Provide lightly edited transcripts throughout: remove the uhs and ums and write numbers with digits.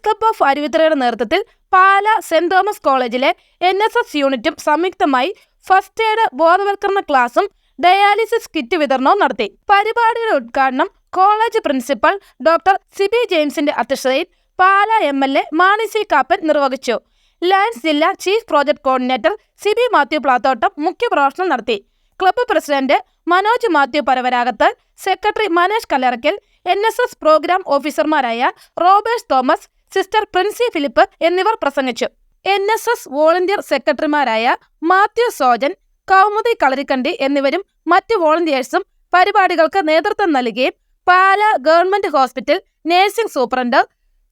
Lions club of അരുവിത്തറയുടെ നേതൃത്വത്തിൽ പാല saint Thomas കോളേജിലെ NSS യൂണിറ്റും സംയുക്തമായി ഫസ്റ്റ് എയ്ഡ് ബോധവൽക്കരണ ക്ലാസും ഡയാലിസിസ് കിറ്റ് വിതരണവും നടത്തി. പരിപാടിയുടെ ഉദ്ഘാടനം കോളേജ് പ്രിൻസിപ്പൽ ഡോക്ടർ സിബി ജെയിംസിന്റെ അധ്യക്ഷതയിൽ പാല MLA മാണി സി കാപ്പൻ നിർവഹിച്ചു. ലയൺസ് ജില്ലാ chief project coordinator Sibi Mathew Plathottam മുഖ്യപ്രഭാഷണം നടത്തി. Club president Manoj Mathew Paravaragath, secretary Manesh Kallarakkal, NSS programme ഓഫീസർമാരായ Robert Thomas, sister Princy Philip എന്നിവർ പ്രസംഗിച്ചു. NSS വോളണ്ടിയർ സെക്രട്ടറിമാരായ മാത്യു സോജൻ, കൗമുദി കളരിക്കണ്ടി എന്നിവരും മറ്റ് വോളണ്ടിയേഴ്സും പരിപാടികൾക്ക് നേതൃത്വം നൽകുകയും Pala government hospital nursing superintendent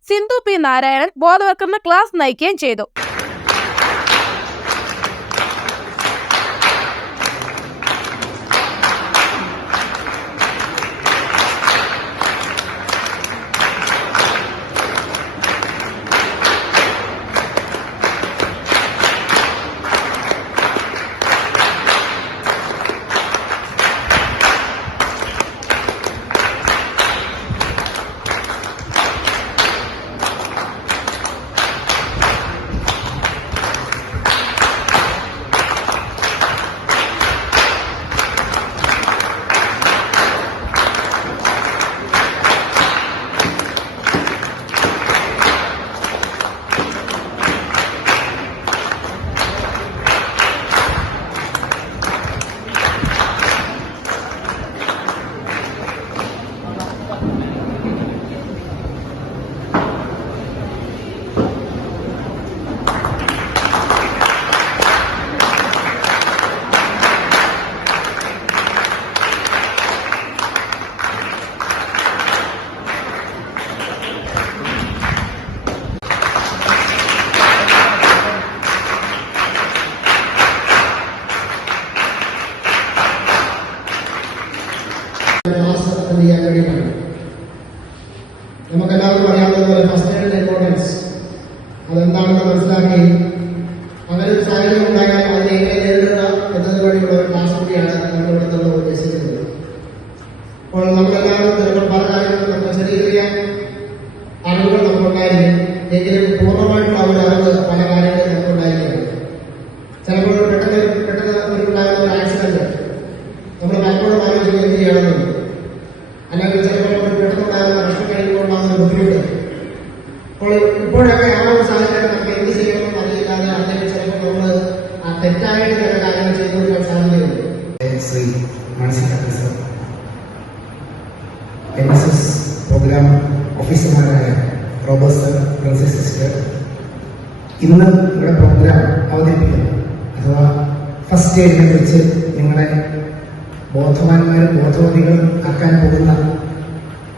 Sindhu P. Narayanan ബോധവൽക്കരണ ക്ലാസ് നയിക്കുകയും ചെയ്തു. നമുക്കെല്ലാവർക്കും അറിയാവുന്നതുപോലെ ഫസ്റ്റ് എയ്ഡിന്റെ ഇമ്പോർട്ടൻസ് അതെന്താണെന്ന് മനസ്സിലാക്കി അങ്ങനെ ഒരു സാഹചര്യം ഉണ്ടായാൽ അതിനെ എങ്ങനെ നേരിടുക എന്നതിന് വേണ്ടിയുള്ള ഒരു ക്ലാസ് കൂടിയാണ് നമ്മളിവിടെ നിന്ന് ഉദ്ദേശിക്കുന്നത്. അപ്പോൾ നമ്മളെല്ലാവരും ചിലപ്പോൾ പല കാര്യങ്ങളും നമുക്ക് ചെറിയ ചെറിയ അറിവുകൾ നമുക്കുണ്ടായിരിക്കും. എങ്കിലും പൂർണ്ണമായിട്ടുള്ള ഒരു അറിവ് പല കാര്യങ്ങളും നമുക്കുണ്ടായിരിക്കുകയാണ്. ചിലപ്പോൾ പെട്ടെന്ന് ഉണ്ടാകുന്ന ഒരു ആക്സിഡന്റ് നമ്മൾ പലപ്പോഴും ആലോചിക്കുന്നത് എന്ത് ചെയ്യണമെന്നുണ്ട്, അല്ലെങ്കിൽ ചിലപ്പോൾ പെട്ടെന്നുണ്ടാകുന്ന ഭക്ഷണം കഴിക്കുമ്പോഴുണ്ടാകുന്ന ബുദ്ധിമുട്ട്. അപ്പോൾ ഇപ്പോഴൊക്കെ ആ ഒരു സാഹചര്യം നമുക്ക് എന്ത് ചെയ്യണമെന്ന് അറിയില്ലാതെ അല്ലെങ്കിൽ ചിലപ്പോൾ നമ്മൾ തെറ്റായിട്ട് ചില കാര്യങ്ങൾ ചെയ്തു കൊടുക്കാൻ സാധ്യതയുണ്ട്. Shri Mani sir, NSS programme ഓഫീസർമാരായ റോബർട്ട് സർ, പ്രിൻസി സിസ്റ്റർ, ഇന്ന് ഇവിടെ പ്രോഗ്രാം അവതരിപ്പിക്കുന്നു. അഥവാ ഫസ്റ്റ് എയ്ഡിനെ കുറിച്ച് നിങ്ങളെ ബോധവാന്മാരും ബോധവതികളും ആക്കാൻ പോകുന്ന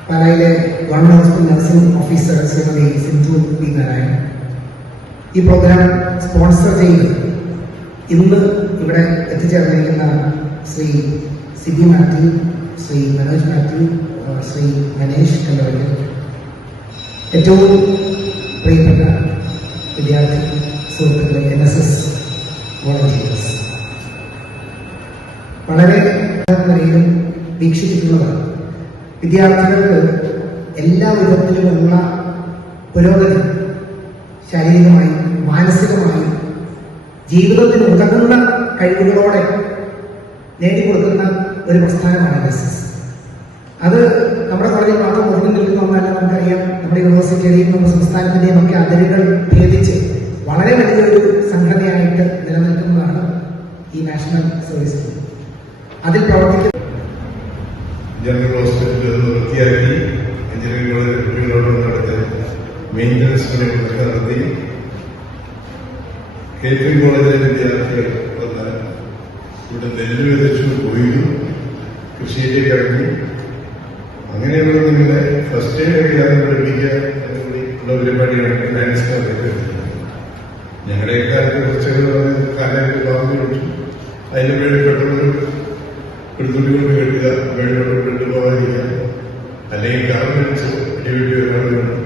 പാലയിലെ government hospital nursing officer Shrimati Sindhu P. Narayanan ഈ പ്രോഗ്രാം സ്പോൺസർ ചെയ്ത് ഇന്ന് ഇവിടെ എത്തിച്ചേർന്നിരിക്കുന്ന ശ്രീ സിബി മാത്യു, ശ്രീ മനോജ് മാത്യു, ശ്രീ മനേഷ് കല്ലറയ്ക്കൽ, ഏറ്റവും പ്രിയപ്പെട്ട വിദ്യാർത്ഥി സുഹൃത്തുക്കളെ, NSS വോളണ്ടിയേഴ്സ്, വളരെ നിലയിലും വീക്ഷിച്ചിട്ടുള്ളതാണ്. വിദ്യാർത്ഥികൾക്ക് എല്ലാ വിധത്തിലുമുള്ള പുരോഗതി ശാരീരികമായി മാനസികമായി ജീവിതത്തിന് ഉതകുന്ന കഴിവുകളോടെ നേടിക്കൊടുക്കുന്ന ഒരു പ്രസ്ഥാനമാണ് NSS. അത് നമ്മുടെ കോളേജിൽ മാത്രം ഒതുങ്ങി നിൽക്കുന്ന ഒന്നല്ല. നമുക്കറിയാം, നമ്മുടെ യൂണിവേഴ്സിറ്റിയുടെയും നമ്മുടെ സംസ്ഥാനത്തിന്റെയും ഒക്കെ അതിരുകൾ ഭേദിച്ച് വളരെ വലിയൊരു സംഘടനയായിട്ട് നിലനിൽക്കുന്നതാണ് ഈ നാഷണൽ സർവീസ്. അതിൽ പ്രവർത്തിക്കുന്ന ജനറൽ ഹോസ്പിറ്റൽ വൃത്തിയാക്കി എഞ്ചിനീയറിംഗ് കോളേജ് കുട്ടികളോട് നടത്തി മെയിൻ്റനൻസ് പണികളൊക്കെ നടത്തി KPM കോളേജിലെ വിദ്യാർത്ഥികൾ വന്നാൽ ഇവിടെ നെല്ല് വിതച്ചു പോയിരുന്നു, കൃഷിയിലേക്ക് ഇറങ്ങി. അങ്ങനെയുള്ള നിങ്ങളെ ഫസ്റ്റ് എയ്ഡ് അറിയാതെ പഠിപ്പിക്കുക ഉള്ള പരിപാടിയാണ് ഡാൻസ് ക്ലാസ്. ഞങ്ങളുടെ കാലത്ത് കുറച്ചുകൾ കാലത്ത് പറഞ്ഞു കൊടുത്തു. അതിന് വേണ്ടി പെട്ടെന്ന് പെടുത്തുകൊണ്ട് കെട്ടുക, വേണ്ടോട് പെട്ടുപോകാതിരിക്കുക, അല്ലെങ്കിൽ ഗവൺമെന്റ് അടിവെട്ടി ഒരാളുണ്ട്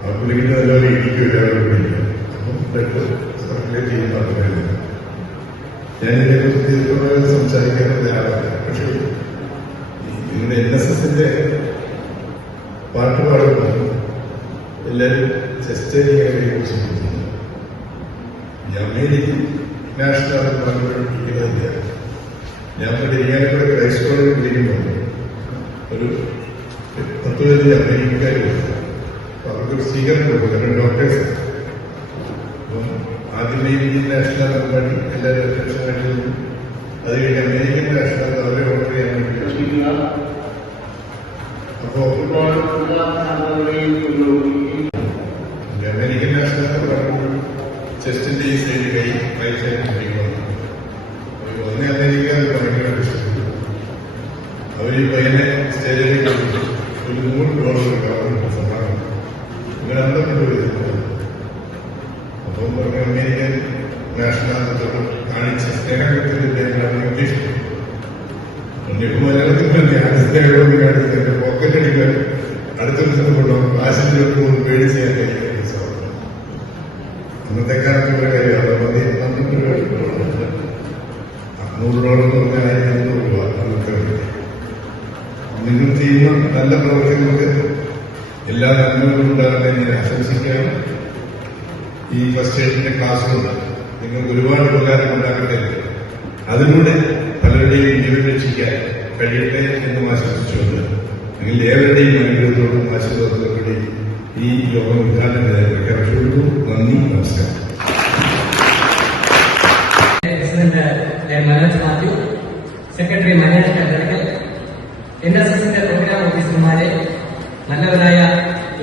ആ പുള്ളിക്ക് നല്ലപോലെ ഇടിക്കും ഒരാളോട് പിടിക്കുക. അപ്പം പെട്ട് സർക്കുലേറ്റ് ചെയ്യുന്ന ആൾക്കാരില്ല. ഞാനിതിനെക്കുറിച്ച് സംസാരിക്കാനുള്ള ആളല്ല. പക്ഷേ നിങ്ങളുടെ NSSന്റെ പാട്ട് പാടുമ്പോൾ എല്ലാവരും ചെസ്റ്റ് കുറിച്ച് ഈ അമേരിക്കൻ നാഷണൽ പഠിക്കുന്നതില്ല. ഞാൻ ഇരിങ്ങാലക്കുട ക്രൈസ്റ്റ് കോളേജിൽ പഠിക്കുമ്പോൾ ഒരു 10-15 അമേരിക്കക്കാർ അപ്പൊ അവർക്കൊരു സ്വീകരണം കൊടുക്കും, അവരുടെ ഡോക്ടേഴ്സ്. അപ്പം ആദ്യമേ ഇന്ത്യൻ നാഷണൽ പണി എല്ലാവരും അധ്യക്ഷനായിട്ട്, അത് കഴിഞ്ഞ് അമേരിക്കൻ നാഷണൽ അവരെ ഓർഡർ ചെയ്യാൻ വേണ്ടി. അപ്പോ അമേരിക്കൻ നാഷണൽ പറയുമ്പോൾ ചെസ്റ്റിന്റെ ഈ സൈഡ് കൈ റൈറ്റ് സൈഡ് പിടിക്കണം. ഒന്നേ അമേരിക്ക ഭയങ്കര ഇഷ്ടപ്പെട്ടു. അവർ ഈ പയ്യനെ സ്റ്റേജിലേക്ക് ഒരു $100 ഗവൺമെന്റ് സമ്മാനം ഇങ്ങനെ അന്തപ്പെട്ടു. അപ്പം പറഞ്ഞ അമേരിക്കൻ നാഷണൽ കാണിച്ച സ്നേഹത്തിന്റെ ഉദ്ദേശിച്ചു. ഇപ്പൊ മലയാളത്തിൽ ഞാൻ കാണിച്ച് എന്റെ പോക്കറ്റ് അടിക്കാൻ അടുത്തൊരു സ്ഥലം കൊണ്ടുപോകും. കാശിന്റെ പേടി ചെയ്യാൻ കഴിയുന്ന അന്നത്തെ കാലത്തുള്ള കാര്യമാണ്. $100 എന്ന് പറഞ്ഞാൽ $500 അന്നത്തെ. നിങ്ങൾ ചെയ്യുന്ന നല്ല പ്രവർത്തനങ്ങൾക്ക് എല്ലാ നന്മകളും ഉണ്ടാകാൻ ഞാൻ ആശംസിക്കുകയാണ്. ഈ ഫസ്റ്റ് എയ്ഡിന്റെ ക്ലാസ്സുകൾ നിങ്ങൾക്ക് ഒരുപാട് ഉപകാരം ഉണ്ടാകട്ടെ. അതിലൂടെ പലരുടെയും ജീവൻ രക്ഷിക്കാൻ കഴിയട്ടെ എന്ന് ആശംസിച്ചുകൊണ്ട് നിങ്ങൾ ഏവരുടെയും അനുഗ്രഹത്തോടും ആശീർവാദത്തോടുകൂടി ഈ യോഗം ഉദ്ഘാടനം ചെയ്ത് പ്രഖ്യാപിച്ചുകൊണ്ടു. നന്ദി, നമസ്കാരം. മനോജ് മാത്യു, സെക്രട്ടറി മനേഷ് കണ്ടറിക്കൽ, NSSന്റെ പ്രോഗ്രാം ഓഫീസർമാരെ, നല്ലവരായ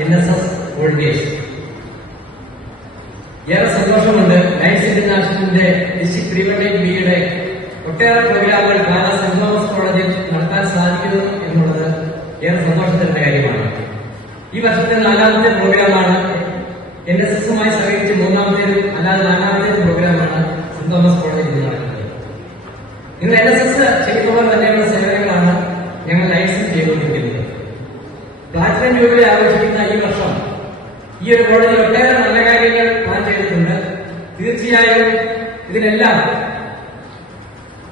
NSS വോളണ്ടിയേഴ്സ്, ഏറെ സന്തോഷമുണ്ട്. ലൈറ്റ്സ് ഇന്റർനാഷണലിന്റെ ഡിസ്ട്രിക്ട് പ്രീവെന്റേറ്റ് ബിയുടെ ഒട്ടേറെ പ്രോഗ്രാമുകൾ പാലാ സെന്റ് തോമസ് കോളേജിൽ നടത്താൻ സാധിക്കുന്നു എന്നുള്ളത് ഏറെ സന്തോഷത്തിന്റെ കാര്യമാണ്. ഈ വർഷത്തെ 4ാമത്തെ പ്രോഗ്രാമാണ്. NSSുമായി സഹകരിച്ച് 3ാമത്തേതും അല്ലാതെ 4ാമത്തേതും പ്രോഗ്രാമാണ് സെന്റ് തോമസ് കോളേജിൽ നിന്ന് നടക്കുന്നത്. നിങ്ങൾ NSS ചെയ്യുന്നവർ തന്നെയുള്ള സേവനങ്ങളാണ് ഞങ്ങൾ ലൈറ്റ്സിൽ ചെയ്തുകൊണ്ടിരിക്കുന്നത്. പ്ലാറ്റിനം ജൂബിലി ആഘോഷിക്കുന്ന ഈ വർഷം ഈ ഒരു കോളേജിൽ ഒട്ടേറെ നല്ല കാര്യങ്ങൾ പ്ലാൻ ചെയ്തിട്ടുണ്ട്. തീർച്ചയായും ഇതിനെല്ലാം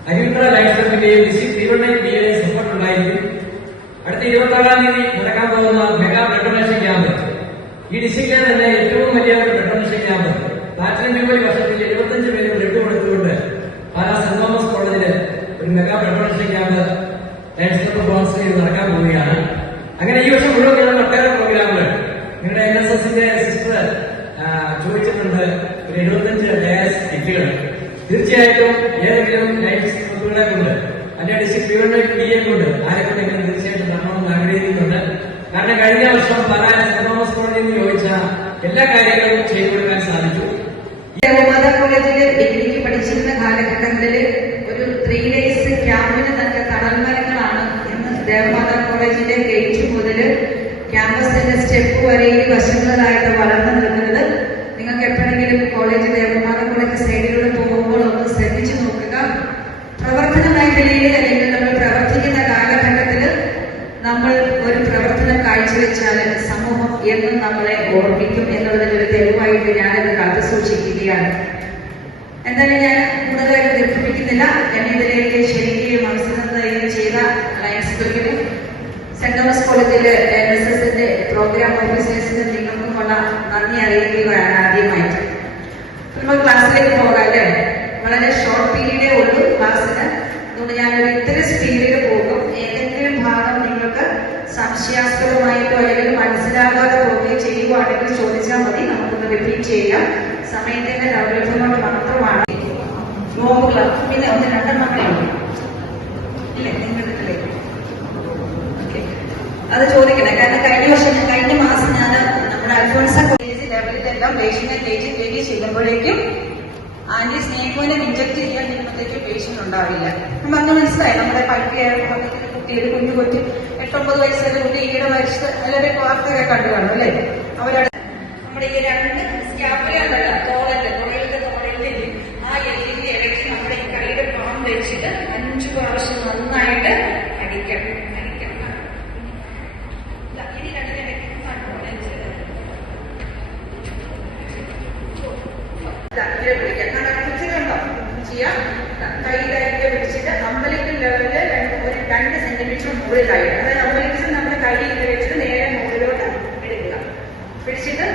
അരിവിത്ര ലൈഫ് ക്ലബിന്റെയും ഡിസ്ട്രിക്ട് പ്രീവെന്റേറ്റ് ബിയുടെയും സപ്പോർട്ട് ഉണ്ടായിരിക്കും. അടുത്ത 26-ാം തീയതി നടക്കാൻ പോകുന്ന മെഗാ ബ്ലഡ് ഡൊണേഷൻ ക്യാമ്പ്, ഈ ഡിസ്ട്രിക്റ്റിലെ തന്നെ ഏറ്റവും വലിയ ഒരു blood donation camp, platinum jubilee വർഷത്തിൽ 75 പേര് ബ്ലഡ് കൊടുത്തുകൊണ്ട് പാലാ സെന്റ് തോമസ് കോളേജില് ഒരു mega blood donation camp lions club sponsor ചെയ്ത് നടക്കാൻ പോവുകയാണ്. അങ്ങനെ ഈ വർഷം മുഴുവൻ നടന്ന ഒട്ടേറെ പ്രോഗ്രാമുകൾ നിങ്ങളുടെ NSSന്റെ സിസ്റ്റർ ചോദിച്ചിട്ടുണ്ട്. ഒരു 75 ഡയസ് കിറ്റുകൾ തീർച്ചയായിട്ടും ഏതെങ്കിലും ലൈറ്റ്സ് ക്ലബുകളെ കൊണ്ട് അതിന്റെ ഡിസ്ട്രിക്ട് പ്രീവെന്റേറ്റ് ബിയെ കൊണ്ട് ആരെക്കൊണ്ടെങ്കിലും തീർച്ചയായിട്ടും തരണമെന്ന് ആഗ്രഹിക്കുന്നുണ്ട്. കാരണം കഴിഞ്ഞ വർഷം പാലാ സെന്റ് തോമസ് കോളേജിൽ നിന്ന് ചോദിച്ച എല്ലാ കാര്യങ്ങളും ചെയ്തു കൊടുക്കാൻ സാധിച്ചു. ദേവമാതാ കോളേജില് ഡിഗ്രിക്ക് പഠിച്ചിരുന്ന കാലഘട്ടങ്ങളിൽ ഒരു 3 days ക്യാമ്പിന് തന്നെ തടൽമരങ്ങളാണ് ഇന്ന് ദേവമാതാ കോളേജിന്റെ ഗേറ്റ് മുതൽ ക്യാമ്പസിന്റെ സ്റ്റെപ്പ് വരെ ഈ വശങ്ങളിലായിട്ട് വളർന്നു നിൽക്കുന്നത്. നിങ്ങൾക്ക് എപ്പോഴെങ്കിലും കോളേജ് ദേവമാതാ കോളേജ് സൈഡിലൂടെ പോകുമ്പോൾ ഒന്ന് ശ്രദ്ധിച്ചു നോക്കുക. പ്രവർത്തന മേഖലയിൽ അല്ലെങ്കിൽ നമ്മൾ പ്രവർത്തിക്കുന്ന കാലഘട്ടത്തിൽ നമ്മൾ ഒരു പ്രവർത്തനം കാഴ്ചവെച്ചാൽ സമൂഹം എന്നും നമ്മളെ ഓർമ്മിക്കും എന്നുള്ളതിനൊരു തെളിവായിട്ട് ഞാനത് കാത്തു സൂക്ഷിക്കുകയാണ്. എന്തായാലും ഞാൻ കൂടുതലായിട്ട് ദീർഘിപ്പിക്കുന്നില്ല. എന്നെ ഇതിലേക്ക് ശരിക്കും മനസ്സിലാക്കുകയും ചെയ്ത ലയൺസ് ക്ലബിന്, സെന്റ് തോമസ് കോളേജിലെ NSSന്റെ പ്രോഗ്രാം ഓഫീസേഴ്സിന് നിങ്ങൾക്കുമുള്ള നന്ദി അറിയിക്കുകയാണ് ആദ്യമായിട്ട്. നമ്മൾ ക്ലാസ്സിലേക്ക് പോകാം അല്ലേ? വളരെ ഷോർട്ട് പീരീഡേ ഉള്ളൂ ക്ലാസ്സിന്. അതുകൊണ്ട് ഞാനൊരു ഇത്തിരി സ്പീഡിൽ പോകും. ഏതെങ്കിലും ഭാഗം നിങ്ങൾക്ക് സംശയാസ്പദമായിട്ടോ അല്ലെങ്കിൽ മനസ്സിലാകാതെ പോവുകയോ ചെയ്യുവാണെങ്കിൽ ചോദിച്ചാൽ മതി, നമുക്കൊന്ന് റിപ്പീറ്റ് ചെയ്യാം. സമയത്തിന്റെ ദൗർലഭ്യം കൊണ്ട് മാത്രമാണ്. നോമ്പ് ക്ലാസ് പിന്നെ ഒന്ന് 2 ഇല്ലേ നിങ്ങളുടെ? അത് ചോദിക്കണേ. കാരണം കഴിഞ്ഞ മാസം ഞാൻ നമ്മുടെ അൽഫോൺസ കോളേജ് ലെവലിലെല്ലാം പേഷ്യന്റിനെ കയറ്റി ചെയ്യുമ്പോഴേക്കും ആന്റി സ്നേഹോനെ ഇഞ്ചക്ട് ചെയ്യാൻ നിൽക്കുമ്പോഴത്തേക്കും പേഷ്യന്റ് ഉണ്ടാവില്ല. അപ്പം അന്ന് മനസ്സിലായി നമ്മുടെ കുട്ടിയുടെ കുഞ്ഞു കൊറ്റി 8-9 വയസ്സുള്ള കുട്ടി ഈയിടെ വയസ്സ് എല്ലാവരും വാർത്തയൊക്കെ കണ്ടു കാണും അല്ലേ? അവരവിടെ നമ്മുടെ ഈ 2 സ്കാപ്പുകളുണ്ടല്ല, തോളിലത്തെ തോളിൽ ആ എല്ലിന്റെ ഇടയ്ക്ക് നമ്മുടെ ഈ കൈയുടെ പാം വെച്ചിട്ട് 5 പ്രാവശ്യം നന്നായിട്ട് അടിക്കണം. ഇനി 2 ചെയ്യാം. കൈയിലായിട്ട് പിടിച്ചിട്ട് അമ്പലിക്കൽ ലെവലില് 2 സെന്റിമീറ്റർ മുകളിലായിട്ട്, അതായത് അമ്പലിക്കൽ നമ്മുടെ കൈയിൽ വെച്ചിട്ട് നേരെ മുകളിലോട്ട് എടുക്കുക. പിടിച്ചിട്ട്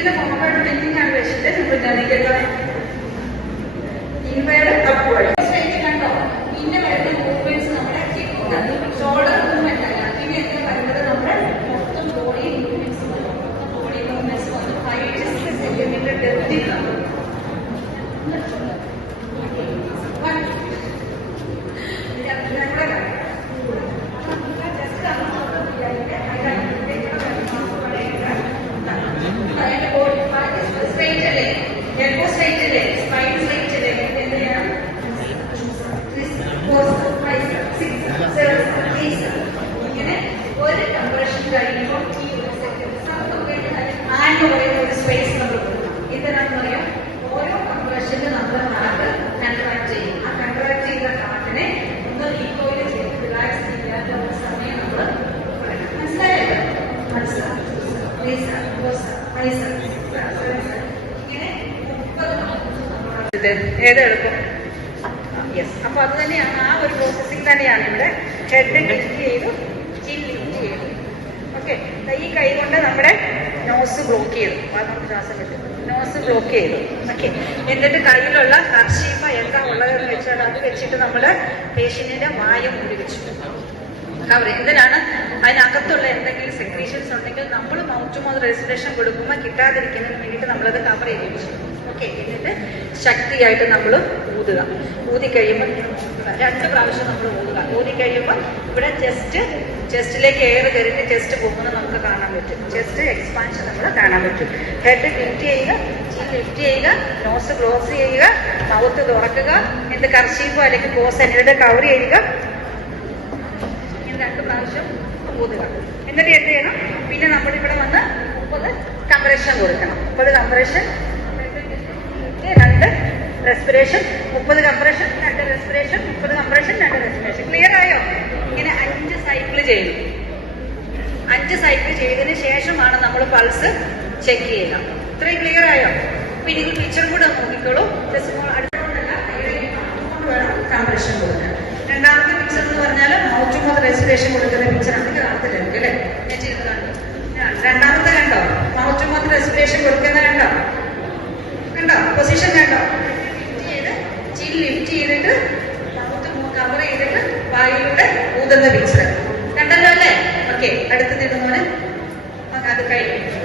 ഇതിന്റെ ഫോർവേഡ് ലിങ്കിങ് ആണ് വെച്ചിട്ട് നിങ്ങൾ ഇൻവേർഡ് അപ്വേർഡ് കണ്ടോ. പിന്നെ വരുന്ന മൂവ്മെന്റ്സ് നമ്മുടെ ഷോൾഡർ മൂവ്മെന്റ് അല്ല, പിന്നെ എന്താ പറയുന്നത് നമ്മുടെ മൊത്തം ബോഡി മൂവ്മെന്റ്സ് വന്ന് 5 സെന്റിമീറ്റർ ഡെപ്തിലാണ്. ഇങ്ങനെ ഒരു കംപ്രഷൻ കഴിയുമ്പോൾ ഈ ആൻഡ് പറയുന്ന ഒരു സ്പേസ് നമ്മൾ കൊടുക്കണം. ഇതിനാന്ന് പറയാം ഓരോ കംപ്രഷനിൽ നമ്മൾ ഹാർട്ട് കൺട്രാക്ട് ചെയ്യും. ആ കൺട്രാക്ട് ചെയ്ത ഹാർട്ടിനെ ഒന്ന് റീകോയിൽ ചെയ്ത് റിലാക്സ് ചെയ്യാനുള്ള സമയം നമ്മൾ മനസ്സിലായല്ലോ. ഇങ്ങനെ 30 ഏതെടുക്കും. യെസ്, അപ്പൊ അത് തന്നെയാണ്, ആ ഒരു പ്രോസസ്സിംഗ് തന്നെയാണ് ഇവിടെ. ഹെഡ് ലിഫ്റ്റ് ചെയ്തു, ചിൻ ലിഫ്റ്റ് ചെയ്തു. ഓക്കെ, ഈ കൈ കൊണ്ട് നമ്മുടെ നോസ് ബ്ലോക്ക് ചെയ്തു, നമുക്ക് ശ്വാസം കിട്ടും, നോസ് ബ്ലോക്ക് ചെയ്തു. ഓക്കെ, എന്നിട്ട് കയ്യിലുള്ള കർശീമ എന്താ ഉള്ളതെന്ന് വെച്ചാൽ അത് വെച്ചിട്ട് നമ്മൾ പേഷ്യന്റിന്റെ വായ മൂടി വെച്ചു കവർ. എന്തിനാണ്? അതിനകത്തുള്ള എന്തെങ്കിലും സെക്രീഷൻസ് ഉണ്ടെങ്കിൽ നമ്മൾ മൗത്ത് ടു മൗത്ത് റെസ്പിറേഷൻ കൊടുക്കുമ്പോൾ കിട്ടാതിരിക്കുന്നതിന് വേണ്ടിയിട്ട് നമ്മളത് കവർ ചെയ്ത് വെച്ചു. ഓക്കെ, എന്നിട്ട് ശക്തിയായിട്ട് നമ്മൾ ഊതുക. ഊതി കഴിയുമ്പോൾ 2 പ്രാവശ്യം നമ്മൾ ഊതുക. ഊതി കഴിയുമ്പോൾ ഇവിടെ ചെസ്റ്റിലേക്ക് എയർ കയറിയിട്ട് ചെസ്റ്റ് പോകുന്നത് നമുക്ക് കാണാൻ പറ്റും. ചെസ്റ്റ് എക്സ്പാൻഷൻ നമ്മൾ കാണാൻ പറ്റും. ഹെഡ് ലിഫ്റ്റ് ചെയ്യുക, ചീൻ ലിഫ്റ്റ് ചെയ്യുക, നോസ് ക്ലോസ് ചെയ്യുക, മൗത്ത് തുറക്കുക, എന്ത് കർശീഫോ അല്ലെങ്കിൽ കോസ് എന്നിട്ട് കവർ ചെയ്യുക. 2 പ്രാവശ്യം ഊതുക. എന്നിട്ട് എന്ത് ചെയ്യണം? പിന്നെ നമ്മളിവിടെ വന്ന് 30 കംപ്രഷൻ കൊടുക്കണം. 30 compression, 2 respiration, 30 compression, 2 respiration, 30 compression, 2 respiration. Clear ആയോ? ഇങ്ങനെ 5 സൈക്കിൾ ചെയ്യും. 5 സൈക്കിൾ ചെയ്തതിന് ശേഷമാണ് നമ്മൾ പൾസ് ചെക്ക് ചെയ്യുക. ഇത്രയും ക്ലിയർ ആയോ? അപ്പൊ ഇനി പിക്ചർ കൂടെ നോക്കിക്കോളൂ. അടുത്തോണ്ടല്ല, വേണം കംപ്രഷൻ കൊടുക്കാൻ. രണ്ടാമത്തെ പിക്ചർ എന്ന് പറഞ്ഞാൽ മൗത്ത് ടു മൗത്ത് റെസ്പിറേഷൻ കൊടുക്കുന്ന പിക്ചറാണ്. ഇത് കാണത്തില്ലായിരിക്കും അല്ലേ? ഞാൻ ചെയ്ത് കണ്ടു. രണ്ടാമത്തെ കണ്ടോ? മൗത്ത് ടു മൗത്ത് റെസ്പിറേഷൻ കൊടുക്കുന്ന കണ്ടോ? പൊസിഷൻ കണ്ടോ? ലിഫ്റ്റ് ചെയ്ത് ചിൻ ലിഫ്റ്റ് ചെയ്തിട്ട് മൗത്ത് കവർ ചെയ്തിട്ട് വായിലൂടെ ഊതുന്ന പിക്ചർ കണ്ടല്ലോ അല്ലേ? ഓക്കെ, അടുത്ത് നിന്നോന് അത് കഴിഞ്ഞു.